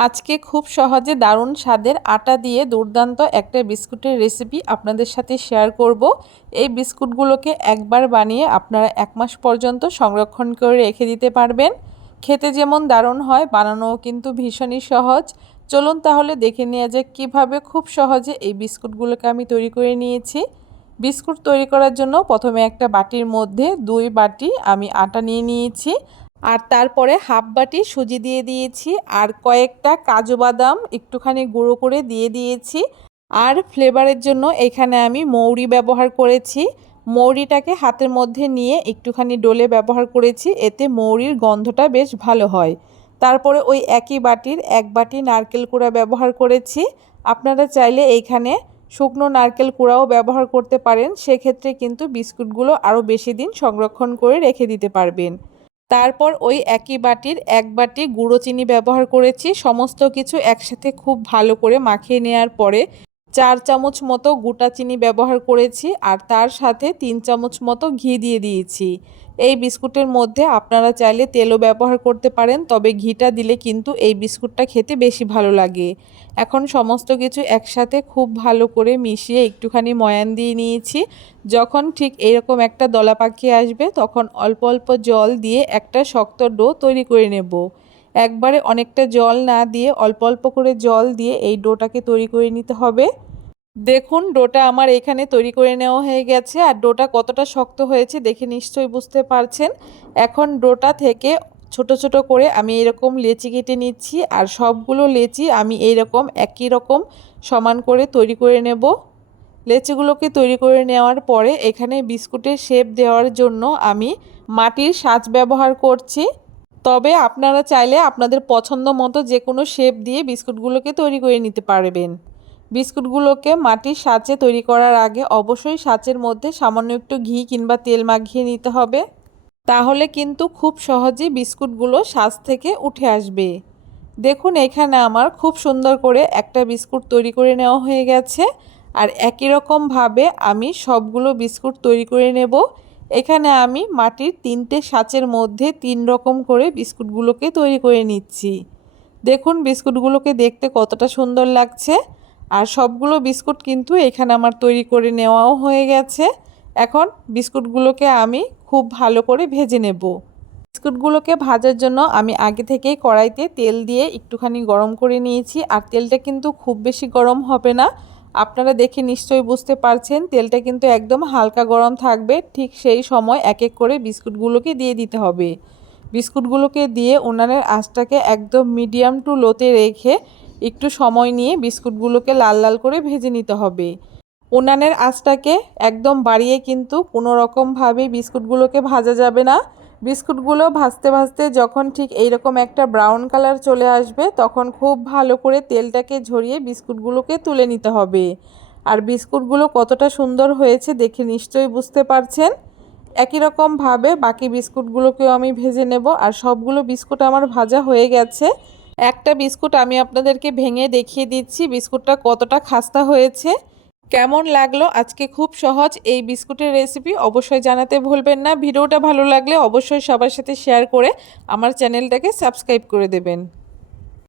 আজকে খুব সহজে দারুণ স্বাদের আটা দিয়ে দুর্দান্ত একটা বিস্কুটের রেসিপি আপনাদের সাথে শেয়ার করব। এই বিস্কুটগুলোকে একবার বানিয়ে আপনারা এক মাস পর্যন্ত সংরক্ষণ করে রেখে দিতে পারবেন। খেতে যেমন দারুণ হয়, বানানোও কিন্তু ভীষণই সহজ। চলুন তাহলে দেখে নেওয়া যাক কীভাবে খুব সহজে এই বিস্কুটগুলোকে আমি তৈরি করে নিয়েছি। বিস্কুট তৈরি করার জন্য প্রথমে একটা বাটির মধ্যে দুই বাটি আমি আটা নিয়ে নিয়েছি। আর তারপরে হাফ বাটি সুজি দিয়ে দিয়েছি, আর কয়েকটা কাজু বাদাম একটুখানি গুঁড়ো করে দিয়ে দিয়েছি। আর ফ্লেভারের জন্য এখানে আমি মৌরি ব্যবহার করেছি। মৌরিটাকে হাতের মধ্যে নিয়ে একটুখানি ডোলে ব্যবহার করেছি, এতে মৌরির গন্ধটা বেশ ভালো হয়। তারপরে ওই একই বাটির এক বাটি নারকেল কুড়া ব্যবহার করেছি। আপনারা চাইলে এইখানে শুকনো নারকেল কুড়াও ব্যবহার করতে পারেন, সেক্ষেত্রে কিন্তু বিস্কুটগুলো আরও বেশি দিন সংরক্ষণ করে রেখে দিতে পারবেন। তারপর ওই একই বাটির এক বাটি গুঁড়ো চিনি ব্যবহার করেছি। সমস্ত কিছু একসাথে খুব ভালো করে মাখিয়ে নেওয়ার পরে চার চামচ মতো গোটা চিনি ব্যবহার করেছি আর তার সাথে তিন চামচ মতো ঘি দিয়ে দিয়েছি। এই বিস্কুটের মধ্যে আপনারা চাইলে তেলও ব্যবহার করতে পারেন, তবে ঘিটা দিলে কিন্তু এই বিস্কুটটা খেতে বেশি ভালো লাগে। এখন সমস্ত কিছু একসাথে খুব ভালো করে মিশিয়ে একটুখানি ময়ান দিয়ে নিয়েছি। যখন ঠিক এরকম একটা দলা পাকিয়ে আসবে, তখন অল্প অল্প জল দিয়ে একটা শক্ত ডো তৈরি করে নেব। একবারে অনেকটা জল না দিয়ে অল্প অল্প করে জল দিয়ে এই ডোটাকে তৈরি করে নিতে হবে। দেখুন, ডোটা আমার এখানে তৈরি করে নেওয়া হয়ে গেছে আর ডোটা কতটা শক্ত হয়েছে দেখে নিশ্চয়ই বুঝতে পারছেন। এখন ডোটা থেকে ছোট ছোট করে আমি এরকম লেচি কেটে নিচ্ছি আর সবগুলো লেচি আমি এইরকম, একই রকম সমান করে তৈরি করে নেব। লেচিগুলোকে তৈরি করে নেওয়ার পরে এখানে বিস্কুটের শেপ দেওয়ার জন্য আমি মাটির সাজ ব্যবহার করছি। তবে আপনারা চাইলে আপনাদের পছন্দ মতো যে কোনো শেপ দিয়ে বিস্কুটগুলোকে তৈরি করে নিতে পারবেন। বিস্কুটগুলোকে মাটির সাঁচে তৈরি করার আগে অবশ্যই সাঁচের মধ্যে সামান্য একটু ঘি কিংবা তেল মাখিয়ে নিতে হবে। তাহলে কিন্তু খুব সহজেই বিস্কুটগুলো সাজ থেকে উঠে আসবে। দেখুন, এখানে আমার খুব সুন্দর করে একটা বিস্কুট তৈরি করে নেওয়া হয়ে গেছে। আর একই রকমভাবে আমি সবগুলো বিস্কুট তৈরি করে নেব। এখানে আমি মাটির তিনটে সাঁচের মধ্যে তিন রকম করে বিস্কুটগুলোকে তৈরি করে নিচ্ছি। দেখুন, বিস্কুটগুলোকে দেখতে কতটা সুন্দর লাগছে। আর সবগুলো বিস্কুট কিন্তু এখানে আমার তৈরি করে নেওয়াও হয়ে গেছে। এখন বিস্কুটগুলোকে আমি খুব ভালো করে ভেজে নেব। বিস্কুটগুলোকে ভাজার জন্য আমি আগে থেকেই কড়াইতে তেল দিয়ে একটুখানি গরম করে নিয়েছি। আর তেলটা কিন্তু খুব বেশি গরম হবে না। আপনারা দেখে নিশ্চয়ই বুঝতে পারছেন, তেলটা কিন্তু একদম হালকা গরম থাকবে। ঠিক সেই সময় এক এক করে বিস্কুটগুলোকে দিয়ে দিতে হবে। বিস্কুটগুলোকে দিয়ে উনানের আঁচটাকে একদম মিডিয়াম টু লোতে রেখে একটু সময় নিয়ে বিস্কুটগুলোকে লাল লাল করে ভেজে নিতে হবে। উনানের আঁচটাকে একদম বাড়িয়ে কিন্তু কোনো রকমভাবে বিস্কুটগুলোকে ভাজা যাবে না। বিস্কুটগুলো ভাজতে ভাজতে যখন ঠিক এইরকম একটা ব্রাউন কালার চলে আসবে, তখন খুব ভালো করে তেলটাকে ঝরিয়ে বিস্কুটগুলোকে তুলে নিতে হবে। আর বিস্কুটগুলো কতটা সুন্দর হয়েছে দেখে নিশ্চয়ই বুঝতে পারছেন? একই রকমভাবে বাকি বিস্কুটগুলোকেও আমি ভেজে নেব, আর সবগুলো বিস্কুট আমার ভাজা হয়ে গেছে। একটা বিস্কুট আমি আপনাদেরকে ভেঙে দেখিয়ে দিচ্ছি। বিস্কুটটা কতটা খাস্তা হয়েছে, কেমন লাগল, আজকে খুব সহজ এই বিস্কুটের রেসিপি অবশ্যই জানাতে ভুলবেন না। ভিডিওটা ভালো লাগলে অবশ্যই সবার সাথে শেয়ার করে আমার চ্যানেলটাকে সাবস্ক্রাইব করে দেবেন।